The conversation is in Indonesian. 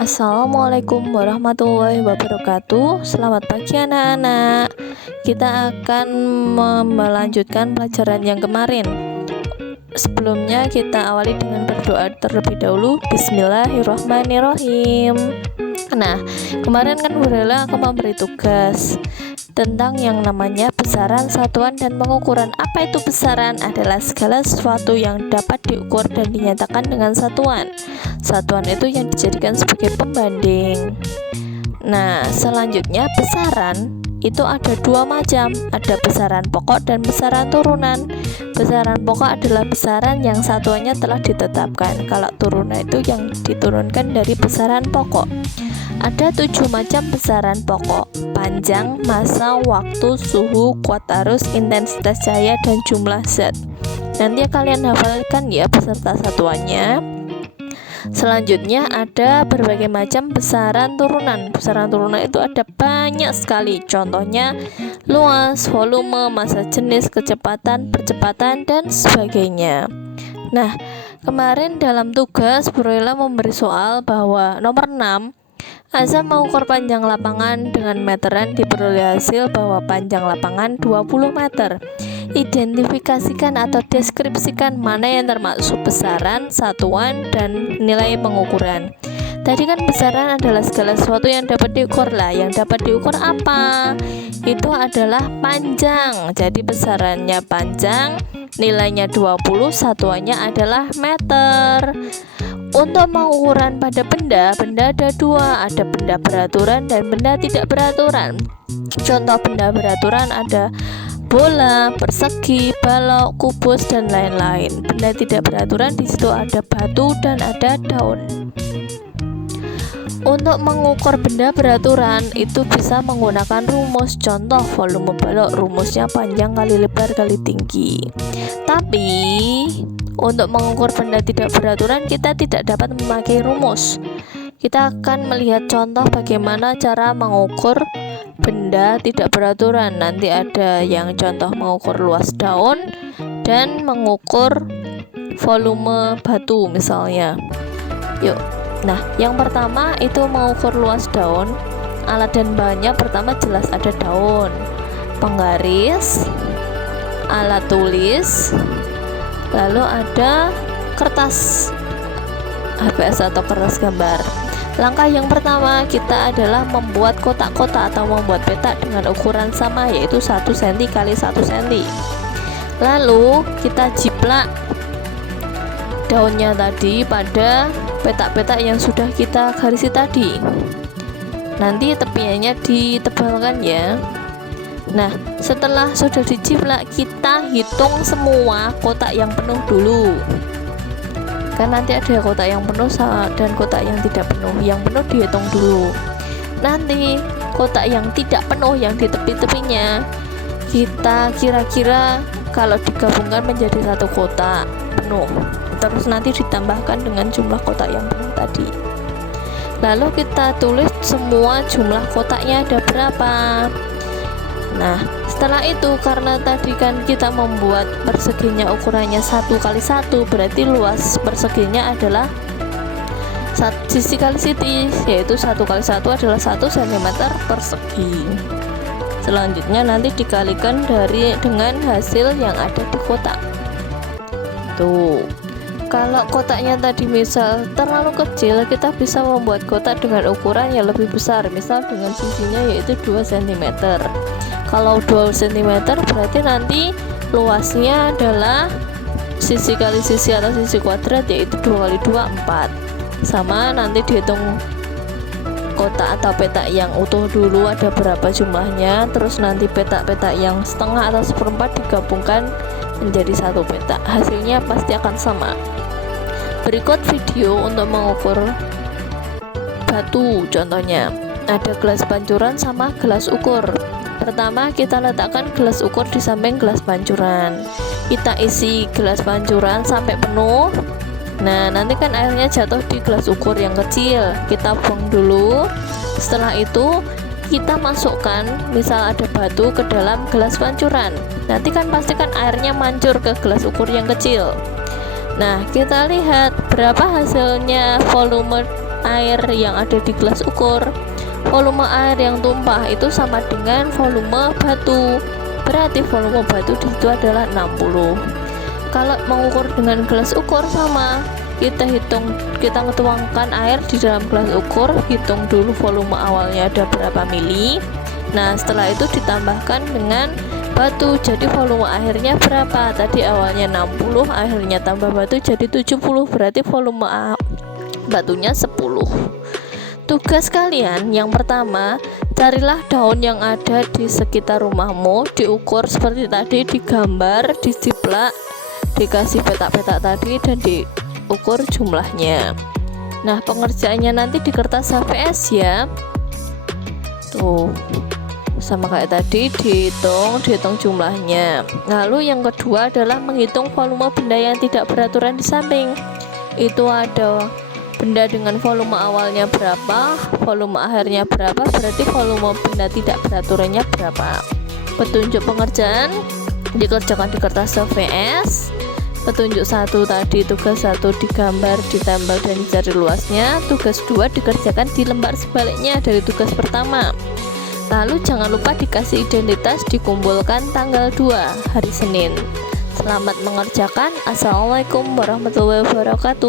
Assalamualaikum warahmatullahi wabarakatuh. Selamat pagi anak-anak. Kita akan melanjutkan pelajaran yang kemarin. Sebelumnya kita awali dengan berdoa terlebih dahulu. Bismillahirrahmanirrahim. Nah, kemarin kan Bu Rela akan memberi tugas tentang yang namanya besaran, satuan, dan pengukuran. Apa itu besaran? Adalah segala sesuatu yang dapat diukur dan dinyatakan dengan satuan. Satuan itu yang dijadikan sebagai pembanding. Nah, selanjutnya besaran itu ada dua macam, ada besaran pokok dan besaran turunan. Besaran pokok adalah besaran yang satuannya telah ditetapkan. Kalau turunan itu yang diturunkan dari besaran pokok. Ada 7 macam besaran pokok: panjang, massa, waktu, suhu, kuat arus, intensitas cahaya, dan jumlah zat. Nanti kalian hafalkan ya beserta satuannya. Selanjutnya ada berbagai macam besaran turunan. Besaran turunan itu ada banyak sekali. Contohnya luas, volume, massa jenis, kecepatan, percepatan, dan sebagainya. Nah, kemarin dalam tugas Bu Rela memberi soal bahwa nomor 6, Azam mengukur panjang lapangan dengan meteran, diperoleh hasil bahwa panjang lapangan 20 meter. Identifikasikan atau deskripsikan mana yang termasuk besaran, satuan, dan nilai pengukuran. Tadi kan besaran adalah segala sesuatu yang dapat diukur lah. Yang dapat diukur apa? Itu adalah panjang. Jadi besarannya panjang, nilainya 20, satuannya adalah meter. Untuk pengukuran pada benda ada dua, ada benda beraturan dan benda tidak beraturan. Contoh benda beraturan ada bola, persegi, balok, kubus, dan lain-lain. Benda tidak beraturan di situ ada batu dan ada daun. Untuk mengukur benda beraturan itu bisa menggunakan rumus. Contoh volume balok, rumusnya panjang kali lebar kali tinggi. Tapi untuk mengukur benda tidak beraturan kita tidak dapat memakai rumus. Kita akan melihat contoh bagaimana cara mengukur benda tidak beraturan. Nanti ada yang contoh mengukur luas daun dan mengukur volume batu misalnya. Yuk. Nah, yang pertama itu mengukur luas daun. Alat dan bahannya pertama jelas ada daun, penggaris, alat tulis, lalu ada kertas HVS atau kertas gambar. Langkah yang pertama kita adalah membuat kotak-kotak atau membuat peta dengan ukuran sama, yaitu 1 cm kali 1 cm. Lalu kita jiplak daunnya tadi pada petak-petak yang sudah kita garisi tadi. Nanti tepiannya ditebalkan ya. Nah, setelah sudah dijiplak, kita hitung semua kotak yang penuh dulu. Kan nanti ada kotak yang penuh dan kotak yang tidak penuh. Yang penuh dihitung dulu. Nanti kotak yang tidak penuh yang di tepi-tepinya kita kira-kira kalau digabungkan menjadi satu kotak penuh. Terus nanti ditambahkan dengan jumlah kotak yang penuh tadi. Lalu kita tulis semua jumlah kotaknya ada berapa. Nah, setelah itu karena tadi kan kita membuat perseginya ukurannya 1 kali 1, berarti luas perseginya adalah sisi kali sisi, yaitu 1 kali 1 adalah 1 cm persegi. Selanjutnya nanti dikalikan dengan hasil yang ada di kotak. Tuh. Kalau kotaknya tadi misal terlalu kecil, kita bisa membuat kotak dengan ukuran yang lebih besar, misal dengan sisinya yaitu 2 cm. Kalau 2 cm berarti nanti luasnya adalah sisi kali sisi atau sisi kuadrat, yaitu 2 kali 2 4. Sama nanti dihitung kotak atau petak yang utuh dulu ada berapa jumlahnya, terus nanti petak-petak yang setengah atau seperempat digabungkan menjadi satu petak. Hasilnya pasti akan sama. Berikut video untuk mengukur batu. Contohnya ada gelas pancuran sama gelas ukur. Pertama kita letakkan gelas ukur di samping gelas pancuran. Kita isi gelas pancuran sampai penuh. Nah, nanti kan airnya jatuh di gelas ukur yang kecil. Kita buang dulu. Setelah itu kita masukkan misal ada batu ke dalam gelas pancuran. Nanti kan pastikan airnya mancur ke gelas ukur yang kecil. Nah, kita lihat berapa hasilnya volume air yang ada di gelas ukur. Volume air yang tumpah itu sama dengan volume batu. Berarti volume batu di situ adalah 60. Kalau mengukur dengan gelas ukur sama, kita tuangkan air di dalam gelas ukur, hitung dulu volume awalnya ada berapa mili. Nah, setelah itu ditambahkan dengan batu, jadi volume akhirnya berapa? Tadi awalnya 60, akhirnya tambah batu jadi 70, berarti volume batunya 10. Tugas kalian yang pertama, carilah daun yang ada di sekitar rumahmu, diukur seperti tadi, digambar, diciplak, dikasih petak-petak tadi dan diukur jumlahnya. Nah, pengerjaannya nanti di kertas HVS ya. Tuh, sama kayak tadi, dihitung jumlahnya. Lalu yang kedua adalah menghitung volume benda yang tidak beraturan di samping. Itu ada benda dengan volume awalnya berapa, volume akhirnya berapa, berarti volume benda tidak beraturannya berapa. Petunjuk pengerjaan dikerjakan di kertas HVS. Petunjuk 1 tadi, tugas 1 digambar, ditambal dan dicari luasnya. Tugas 2 dikerjakan di lembar sebaliknya dari tugas pertama. Lalu jangan lupa dikasih identitas, dikumpulkan tanggal 2 hari Senin. Selamat mengerjakan. Assalamualaikum warahmatullahi wabarakatuh.